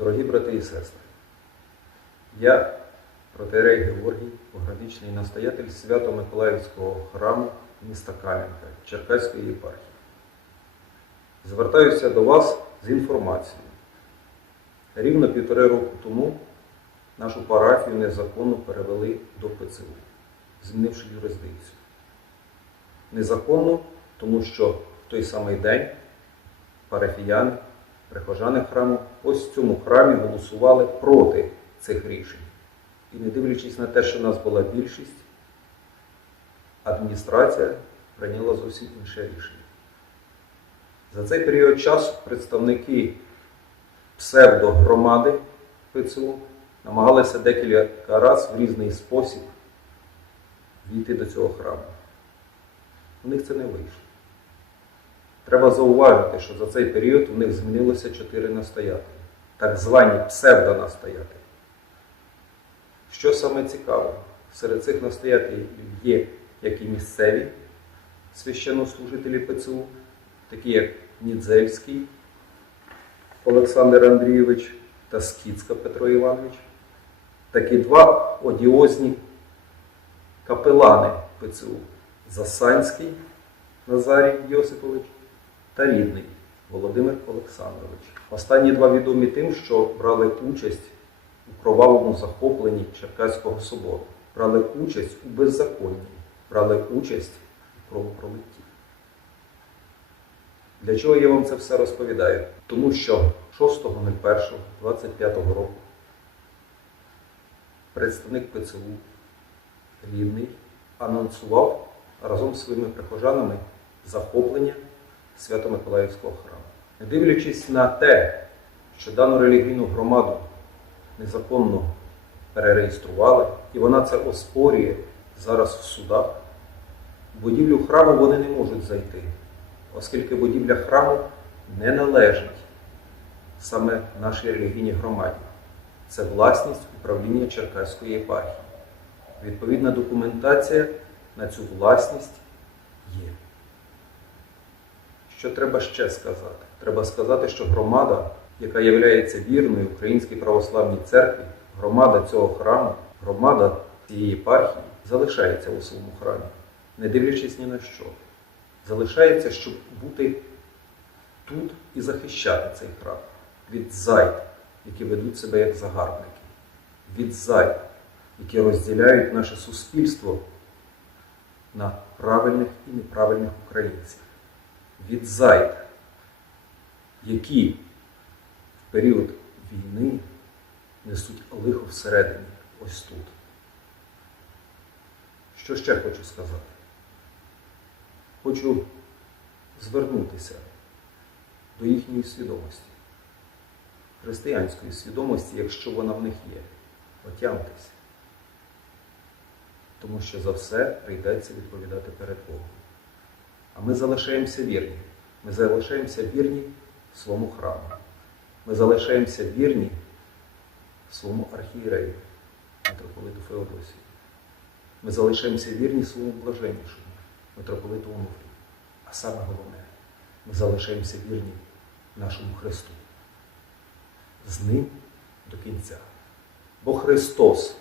Дорогі брати і сестри, я, протеерей Георгій, пограничний настоятель Свято-Миколаївського храму міста Кам'янка Черкаської єпархії. Звертаюся до вас з інформацією. Рівно півтори року тому нашу парафію незаконно перевели до ПЦУ, змінивши юрисдикцію. Незаконно, тому що в той самий день парафіяни, прихожани храму ось в цьому храмі голосували проти цих рішень. І не дивлячись на те, що в нас була більшість, адміністрація прийняла зовсім інше рішення. За цей період часу представники псевдогромади ПЦУ намагалися декілька разів в різний спосіб війти до цього храму. У них це не вийшло. Треба зауважити, що за цей період у них змінилося чотири настоятелі, так звані псевдонастоятелі. Що саме цікаво, серед цих настоятелів є як і місцеві священнослужителі ПЦУ, такі як Нідзельський Олександр Андрійович та Скіцька Петро Іванович, так і два одіозні капелани ПЦУ Засанський Назарій Йосипович та рідний Володимир Олександрович. Останні два відомі тим, що брали участь у кровавому захопленні Черкаського собору, брали участь у беззаконні, брали участь у кровопролитті. Для чого я вам це все розповідаю? Тому що 6.01.25 року представник ПЦУ Рівний анонсував разом з своїми прихожанами захоплення Свято-Миколаївського храму. Не дивлячись на те, що дану релігійну громаду незаконно перереєстрували, і вона це оспорює зараз в судах, в будівлю храму вони не можуть зайти, оскільки будівля храму не належить саме нашій релігійній громаді. Це власність управління Черкаської єпархії. Відповідна документація на цю власність є. Що треба ще сказати? Треба сказати, що громада, яка є вірною Українській православній церкві, громада цього храму, громада цієї єпархії залишається у своєму храмі, не дивлячись ні на що. Залишається, щоб бути тут і захищати цей храм від зайд, які ведуть себе як загарбники, від зайд, які розділяють наше суспільство на правильних і неправильних українців, від зайд, які в період війни несуть лихо всередині, ось тут. Що ще хочу сказати? Хочу звернутися до їхньої свідомості, християнської свідомості, якщо вона в них є. Отямтеся. Тому що за все прийдеться відповідати перед Богом. А ми залишаємося вірні. Ми залишаємося вірні своєму храму. Ми залишаємося вірні своєму архієрею, митрополиту Феодосію. Ми залишаємося вірні своєму блаженнішому, митрополиту Онуфрію. А саме головне, ми залишаємося вірні нашому Христу. З ним до кінця. Бо Христос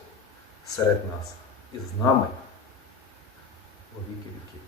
серед нас і з нами во віки віків.